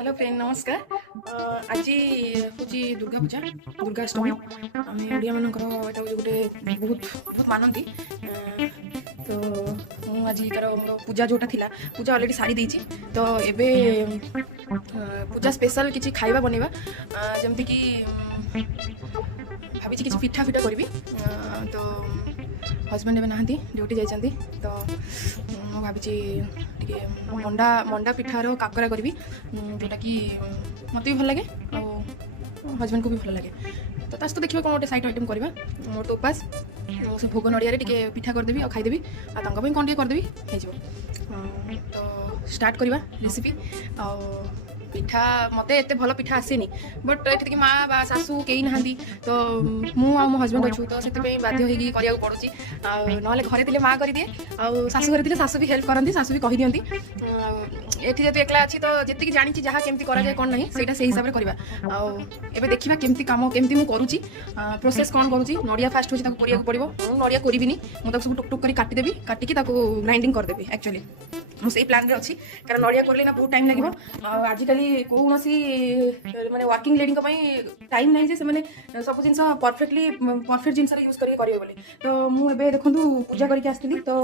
Hello friend नमस्कार। आज हूँ दुर्गा पूजा दुर्गाष्टमी आम ओडिया मानकर यहाँ गोटे बहुत बहुत मानती। तो मुझे आज तार मोर पूजा जोटा थिला पूजा अलरेडी सारी देती। तो एबे पूजा स्पेशल किसी खाइबा बनैबा जमती कि भावी किसी पिठा फिठा करी। तो हजबैंड एवं नहांती ड्यूटी जाइछंती। तो मु भावी टे मंडा मंडा पिठार काकरा करी जोटा कि मत भी भल लगे और हजबैंड को भी भल लगे। तो ता सहित देखिए कौन गोटे साइड आइटम करवा। मोर तो उपास से भोग नड़िया टे पिठा करदेवी और खाईदेवी आगे कौन टे करदेवी हो। तो स्टार्ट करवा रेसिपी। पिठा मत एत भल पिठा आसेनी बट ये माँ बा शाशु कई ना। तो मु आ मो हजबैंड अच्छु तो से बाध्य होगी पड़ुची। ना घरे थे माँ कर दिए आ शाशु घरे थे शाशु भी हेल्प करती शाशु भी कही दिंती। ये जेहतु एकला अच्छी तो जी जानी जहाँ केमती कराए कौन ना से हिसाब से करवा। आबे देखा केमती कम केमती मुझे करुच्ची प्रोसेस कौन करुच्ची। नड़िया फास्ट होता पड़ो मुझे नड़िया करी मुझे सब टुक टुक कर काटिदेवी काटिकी ग्राइंडिंग करदेवी। एक्चुअली मुझे प्लान अच्छी कारण नड़िया कर लेना बहुत टाइम लगे। आजिकल कौन माने वर्किंग लेडी टाइम ना से सब जिन परफेक्ट जिन यूज करेंगे बोली। तो मुझे देखूँ पूजा करके आसती। तो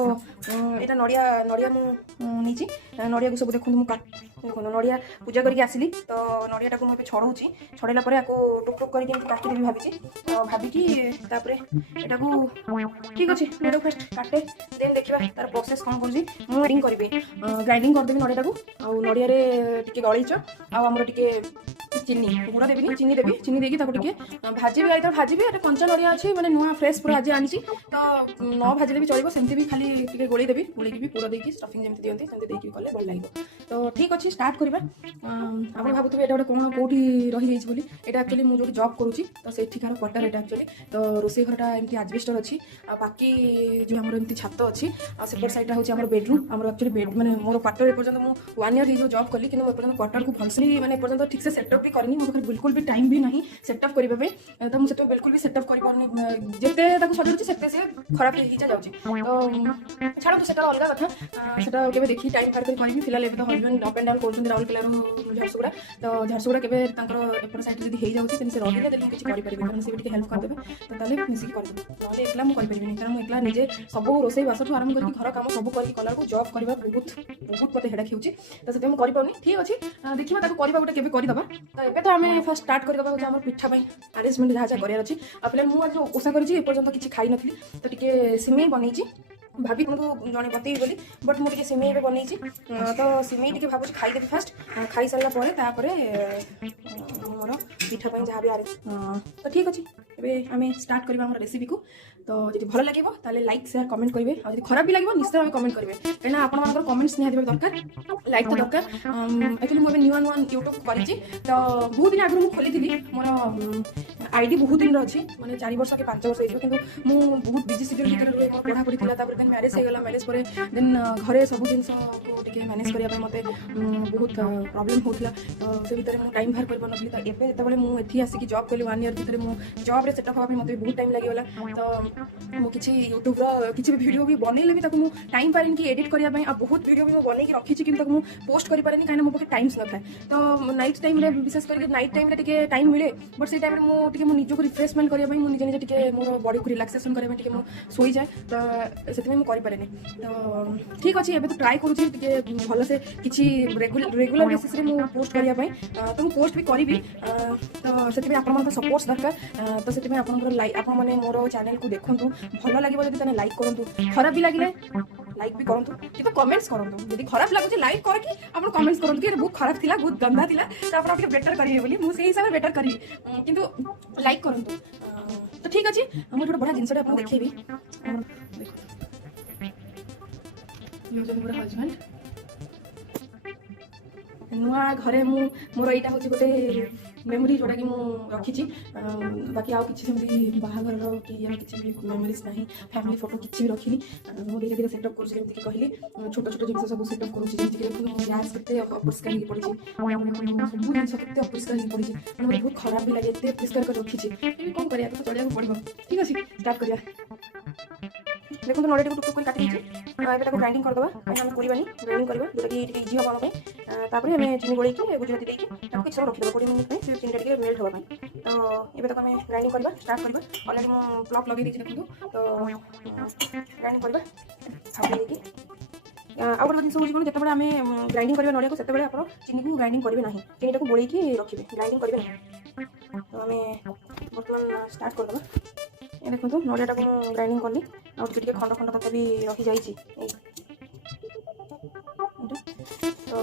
यहाँ नड़िया नड़िया मुझे नड़िया को सब देखो देखो नड़िया पूजा करके आसली। तो नड़िया मुझे छड़ाऊँगी छड़ेला टुक टुक करके काटिदेवी भावी भाविकी यहाँ ठीक अच्छे नड़िया फास्ट काटे देन देखा तार प्रोसेस कौन करेंगे करी ग्राइंडिंग करदेवी नड़िया आ नड़िया टे गलीच आमर टे चीनी गुड़ देवी चीनी देवी चीनी देकी भाजी भी आई भाजी भी कंचा नड़िया अच्छी मैंने नुआ फ्रेश पूरा आज आनी। तो न भाजिले भी चलो सेमती भी खाली टे गोली देवी गोलेकी भी पूरा देकी स्टफिंग जमी दिखती सेमती देकी कले भल लगे। तो ठीक अच्छे स्टार्ट करवा। आप भावुवे ये गोटे कौन कौटी रही जाइए बोली यहाँ एक्चुअली मुझे जो जॉब करुँची तो सेठिकार क्वार्टर यहाँ एक्चुअली। तो रोसे घरटा एमती आजबेस्टर अच्छी बाकी जो आम एमती छात अच्छी सेपट साइड हूँ आम बेडरूम आम एक्चुअली बेड मैंने मोर क्वार्टर एपर्तन मुझे 1 ईयर हो जॉब कली कि एपर्तन क्वार्टर को भलसे मैंने एपर्तन ठीक से सेटअप भी करनी मो पाखे बिल्कुल भी टाइम भी नहीं सेटअप करने। तो मुझे बिल्कुल भी सेटअप कर जिते सजाऊँगी से खराब ही जाऊँगी। तो छाड़ तो अलग कथा से केवे देखी टाइम बाहर करी फिलहाल एवं तो हजबैंड अप एंड डाउन कर राउरकेला झारसुगुड़ा। तो झारसुगुड़ा के एपट साइड जब हो जाऊँगी तो रही देन किसी करेंगे कारण से भी हेल्प करदेवे। तो मिसिक करदेवे ना एकला मुझे कारण मुझे एकला निजे सब रोसे बास आरंभ कर घर कम सब कला जॉब करवा बहुत बहुत मत हेडाक होची। तो से मुझे कर ठीक अच्छे देखिए करवा गोटे केवे करदे। तो ये तो आम फास्ट स्टार्ट करदे हूँ आम पिठा आरेंजमेंट जहाँ जहाँ करार अच्छी फिर मुझे ओषा कर किसी खाई नी। तो टे सिमेई बन भाभी तुमको जड़े बतई बोली बट मुझे सिमेई भी बनई। तो सिमेई टे भाव खाईदेवी फास्ट खाई सारापर मोर पिठा जहाँ भी आरे। तो ठीक अच्छे एवं आम स्टार्ट करवा रेसिपी को। तो जो भल लगे ताले लाइक शेयर कमेंट करेंगे और खराब भी लगे निश्चय भाव कमेंट करेंगे कहीं आप कमेंट्स निहाती दरकार लाइक तो दरकार। एक्चुअली मुझे नुआ नुआ यूट्यूब करी। तो बहुत दिन आगुरी खोली मोर आईडी बहुत दिन अच्छी मैंने 4 वर्ष के 5 वर्ष हो कि बहुत बिजी सिड्यूल भितर रहे मोर पढ़ापढ़ी था देन मैरेज होगा मैरेज पर देन घरे सब जिन मैनेज करने मत बहुत प्रॉब्लम होता। तो से भितर मुझे टाइम बाहर कर पानी। तो एवं जो मुझे आसिक जॉब कली 1 ईयर भितर मुझे जॉब सेटअप हाँपी मत बहुत टाइम लगे। तो मुझे यूट्यूब किसी भी वीडियो भी बनइले भी मुझे टाइम पारे कि एडिट करने बहुत वीडियो भी मुझे बनई रखी कि मुझे पोस्ट कर पारे कहीं मोटे टाइम न था। तो नाइट टाइम विशेष करके नाइट टाइम टाइम मिले बट से टाइम मुझे निजक रिफ्रेशमेंट करने मुझे निजे मोर बॉडी को रिलैक्सेशन करने शोई जाए। तो से करें। तो ठीक अच्छे एवं तो ट्राए करुँचे भल से किसी रेगुलर बेसिस पोस्ट करने। तो मुझे पोस्ट भी करी। तो से आप सपोर्ट्स दरकार। तो से आप मोर चैनल को देखूँ भल लगे जब लाइक करूँ खराब भी लगे लाइक भी करूँ कि कमेंट्स करूँ जब खराब लगुच लाइक करके आप कमेंट्स करूँ कि बहुत खराब थी बहुत गंदा थी तो आप बेटर करेंगे बोली मुझे हिसाब से बेटर करी किंतु लाइक करूँ। तो ठीक अच्छे मुझे गोटे बढ़िया जिनसा आप देखी मोर हजबैंड नुआ घरे मोर यहाँ हूँ गोटे मेमोरी जोटा कि रखी। बाकी आउ कि बाहागर कि किसी भी मेमोरीज ना फैमिली फोटो किसी भी रखी मुझे धीरे धीरे सेटअप करुँगी कहली छोट छोट जिन सब सेटअप करुँगी गैस के अपरिष्कार हो पड़ी सब जिन के अपरिष्कार हो पड़ी मतलब बहुत खराब भी लगे एत परिष्कार कर रखी कौन करा तो चलिया पड़ो। ठीक अच्छे स्टार्ट करिया। देखो तो नड़िया टुक टुक काटी दीजिए एबे ताको ग्राइंडिंग कर दबा कहीं हम करबानी ग्राइंडिंग करबा जोटा कि टिके इजी हो हम तापर हमें चीनी गोळी की गुजराती देकी ताको किछ रखि दबा 20 मिनिट पे चीनी टिके मेल्ट होबा तो एबे ताको हमें ग्राइंडिंग करबा स्टार्ट करबा ऑलरेडी मो क्लॉक लगे दीजिए देखो तो ग्राइंडिंग करबा थापी देकी आउ गोटे जिन हो जिते आम ग्राइंडिंग करवा नड़िया को से आप चीनी को ग्राइंडिंग करेंगे ना चीनी को गोल रखिए ग्राइंडिंग करेंगे ना तो आम बर्तमान स्टार्ट करदे ये देखो नड़िया को ग्राइंडिंग कली आगे खंड खंड तक भी रही जाइए तो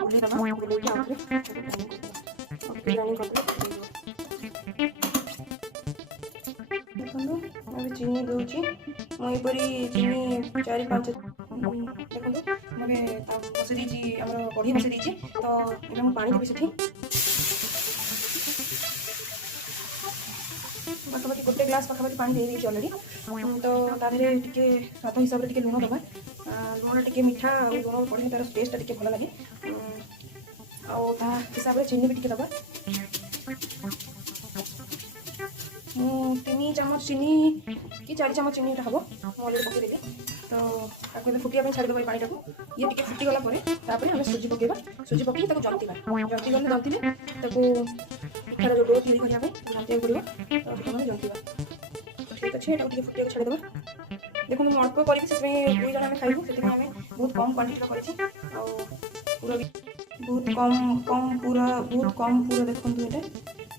बुले दबा बुले ग्राइंडिंग कर देखो चीनी दूची मुझपरी चीनी 4-5 देखो मुझे बस दी बढ़ी बस दी तो ये पानी देवी से पाखापाखि गोटे ग्लास पाखापाखि पानी दे दी अलरेडी तो ताधे टे स्वाद हिसाब से लुण दबा लुण टे मीठा लुण पड़े तार टेस्ट टे भल लगे आ हिसाब से चीनी भी टे दबा 3 चामच चीनी कि 4 चामच चीनी हम मुझे पकईदेली तो फुटिया छाड़ीदेव पानी टाक ये टे फुटीगला आम सुजी पकेबा सुजी पकई जंतीबा जंती गले जंतीले पिठार जो डो तैयारी करने पड़ो तो जंतीबा ठीक अच्छे ये फुटिया छाड़ीदेव देखो मुझे अल्प करी से 2 जन आम खाइबू से आम बहुत कम क्वांटिटी पूरा बहुत कम पूरा देखो ये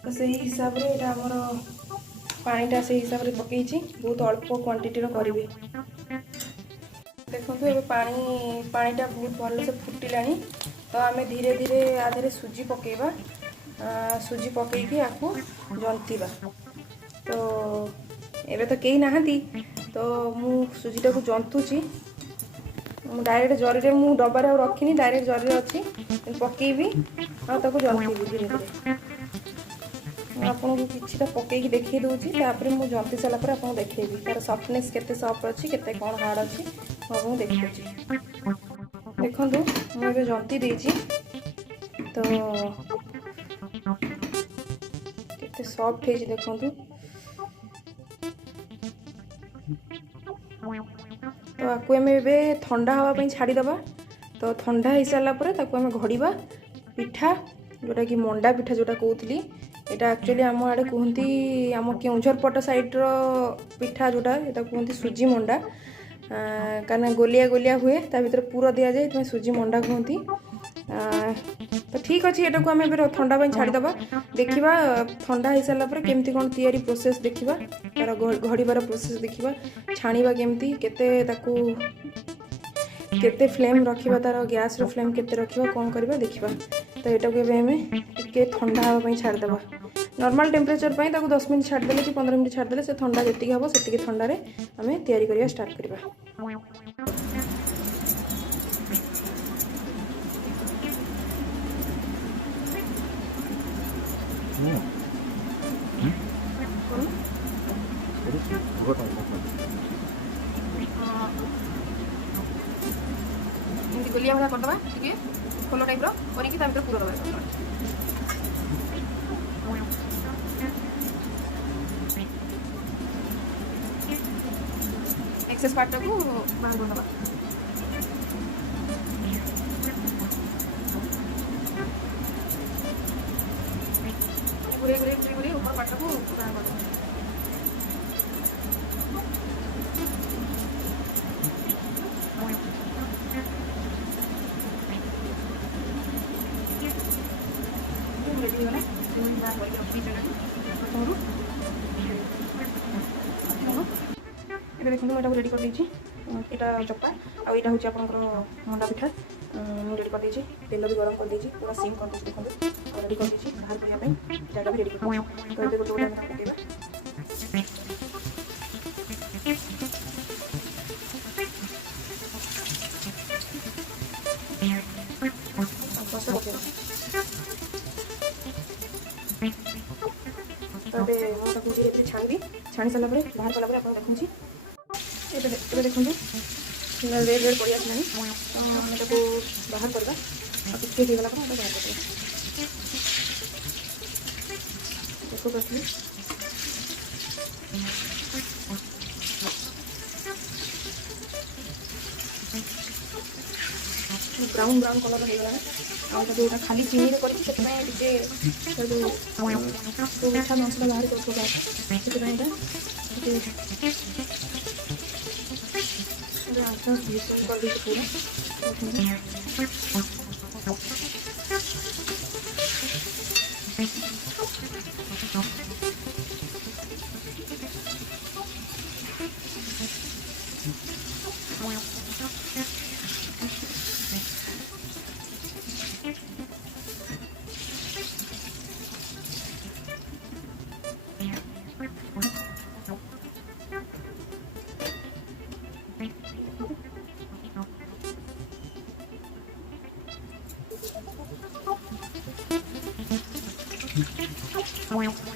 तो से हिसाब से यहाँ आमर पानीटा से हिसाब से पकई बहुत अल्प क्वांटिटी करी देखो ये पानीटा बहुत भल से फुटिला तो आम धीरे धीरे आधे सुजी पकेबा सुजी पकईकी आपको जंतीबा तो एबे तो कई नहांती तो मु सुजीटा को जंतुची डायरेक्ट जरी में डबार रखी डायरेक्ट जरी अच्छी पकईबी आगे जंतीबी धीरे धीरे आपको किसी पकईकी देखी दूसरी तापर मुझे जंती सारापर आपको देखी तार सफ्टनेस केते सफ्ट अच्छी केते कौन हार्ड अच्छी आपको देखी देखो मुझे जंती देची तो केते सफ्ट है देखो तो आपको आम ए ठंडा हाँवाई छाड़ीदबा तो ठंडा हो सारापर आम घड़ीबा पिठा जोटा कि मंडा पिठा जोटा कहती यहाँ एक्चुअली आम आड़े कहती आम केउझर पट साइड्र पिठा जोटा यहाँ कहती सुजी मंडा कारण गोलिया गोलिया हुए ता भीतर पूरा दि जाए तो सुजी मंडा कहती तो ठीक अच्छे यहाँ को आम ठंडा छाड़ीदबा देखा ठंडा हो सारापर केमती कौन तैयारी प्रोसेस देखा तार घड़ीबार प्रोसेस देखा छाणीबा केमती केते फ्लेम रखा तार गैस रो फ्लेम केते रखा कौन करवा देखा तो यहाँ को टे ठंडा हाँवाई छाड़ीदबा नॉर्मल टेम्परेचर पर 10 मिनट छाड़देले कि 15 मिनट छाड़देले से ठंडा जी हम से ठंडारे आम तैयारी करवा स्टार्ट करवा गोलिया भाया करदे टे खोल टाइप कर पूरा दबा एक्सेस पार्ट को बाहर करदबा घूरे ऊपर पार्ट को बाहर करदबा देखो मुझे रेडी कर यहाँ चपा आईटा हूँ आप मंडा पिठा मुझे रेडी कर तेल भी गरम कर पूरा सिम कर देखो रेडी कर बाहर करने जगह भी रेडी कर तो ये गोटे गोटे पकेबा तो मुझे छाणी छाणी सारा बाहर कलापर आप देखुची ये देखो रेड रेड पड़ी आसलानी तो आम बाहर करवा और टिके होगा बाहर कर देखो ब्राउन ब्राउन कलर होगा आटा खाली चीनी करके से जो मीठा मसला बाहर कर आटा मिक्सिंग कर दीजिए पूरा